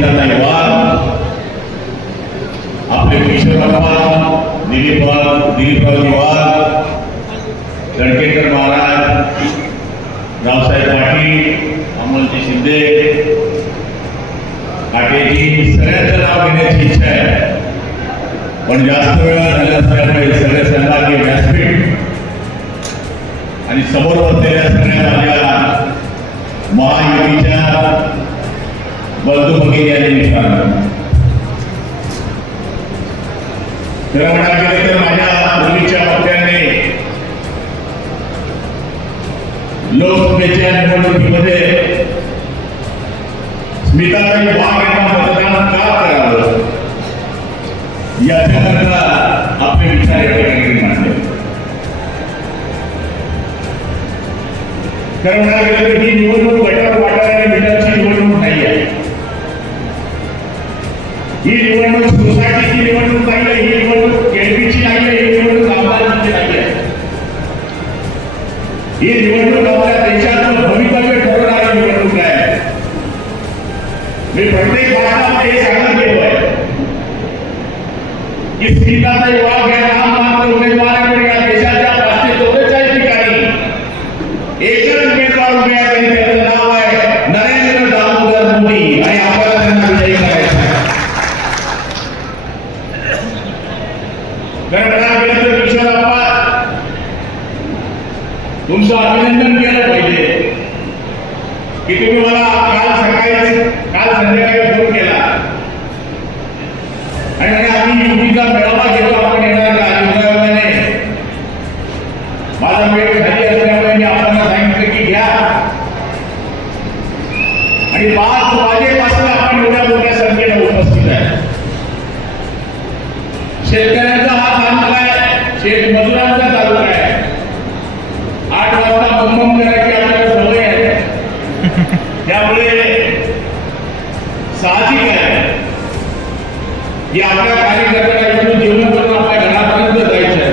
गीता ताईवाल आपले किशोर अप्पा दिलीपराव दिलीपरावजी वाघ दणकेकर महाराज रावसाहेब पाटील अमोलजी शिंदे काटेजी सगळ्यांचं नाव घेण्याची इच्छा आहे. पण जास्त वेळा झाल्या असल्यामुळे सगळे सहभागी व्यासपीठ आणि समोर बसलेल्या सगळ्या माझ्या महायुतीच्या बंधू भगिनी या निमित्तानं खरं म्हणायला गेलं तर माझ्या मुलीच्या पत्त्याने लोकसभेच्या निवडणुकीमध्ये स्मिताताई वाघ यांना मतदान का करावं? याच्याकरता आपले विचार या ठिकाणी मांडले. खरं म्हणायला तर ही निवडणूक गटार वाटार आणि मिटारची निवडणूक निवडणूक सोसायटीची निवडणूक नाही आहे ही निवडणूक केडबीची नाही आहे ही निवडणूक तुमचं अभिनंदन केलं पाहिजे. की तुम्ही मला काल सकाळी काल संध्याकाळी फोन केला. आणि आम्ही युतीचा मेळावा घेतो आपण येणार का? आणि माझा वेळ खाली असल्यामुळे मी आपल्याला सांगितलं की घ्या. आणि पाच वाजेपासून आपण एवढ्या मोठ्या संख्येने उपस्थित आहे. शेतकऱ्यांचा हा काम काय शेत त्यामुळे साहजिक आहे की आपल्या कार्यकर्त्याला इथून जेवण करून आपल्या घरापर्यंत जायचं आहे.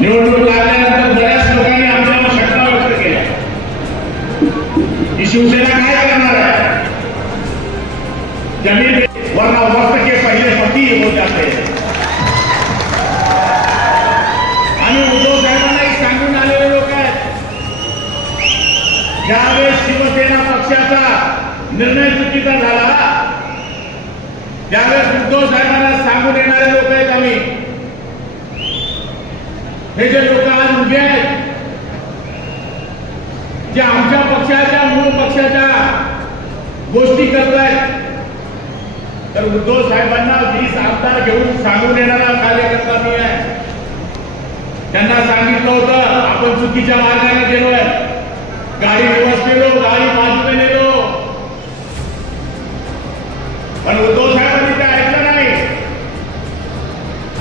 निवडणूक लागल्यानंतर बऱ्याच लोकांनी आमच्यावर शंका व्यक्त केल्या. की शिवसेना काय करणार आहे? जमीन वरना वर्ष के पहिले पती होत जाते. आणि उद्धव साहेबांना एक सांगून आलेले लोक आहेत ज्यावेळेस शिवसेना पक्षाचा निर्णय चुकीचा झाला त्यावेळेस उद्धव साहेबांना सांगून येणारे लोक आहेत आम्ही. हे जे लोक आज उभे आहेत जे आमच्या पक्षाच्या मूळ पक्षाच्या गोष्टी करत आहेत तर उद्धव साहेबांना वीस आमदार घेऊन सांगून येणारा कार्यकर्ता मी आहे. त्यांना सांगितलं होतं आपण चुकीच्या मार्गाने गेलोय. गाडी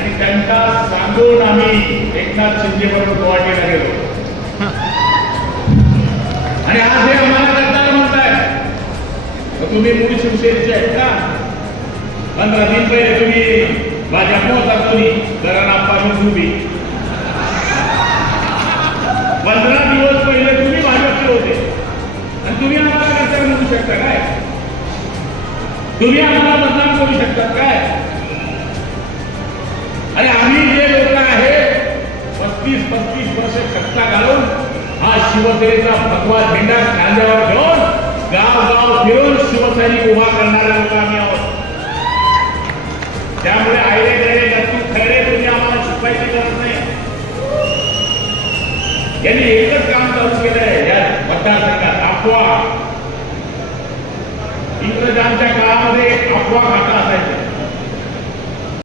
आणि त्यांना सांगून आम्ही एकनाथ शिंदे बरोबर गुवाहाटीला गेलो. आणि आज हे आम्हाला गद्दार म्हणताय तुम्ही मूळ शिवसेनेचे आहेत का? पंधरा दिन पहिले तुम्ही भाजप होता तुम्ही जरा पाहिजे तुम्ही पंधरा दिवस पहिले तुम्ही भाजपचे होते. आणि तुम्ही आम्हाला गद्दार म्हणू शकता काय? तुम्ही आम्हाला बदनाम करू शकतात काय? आणि आम्ही जे लोक आहे पस्तीस पस्तीस वर्ष कष्टा घालून हा शिवसेनेचा भगवा झेंडा खांद्यावर घेऊन गाव गाव फिरून शिवसैनिक उभा करणारा लोक आम्ही आहोत. त्यामुळे आयरे गैरे नक्की खैरे तुम्ही आम्हाला शिकवायची गरज नाही. यांनी एकच काम चालू केलंय या मतदारसंघात अफवा. इंग्रजांच्या काळामध्ये अफवा खाता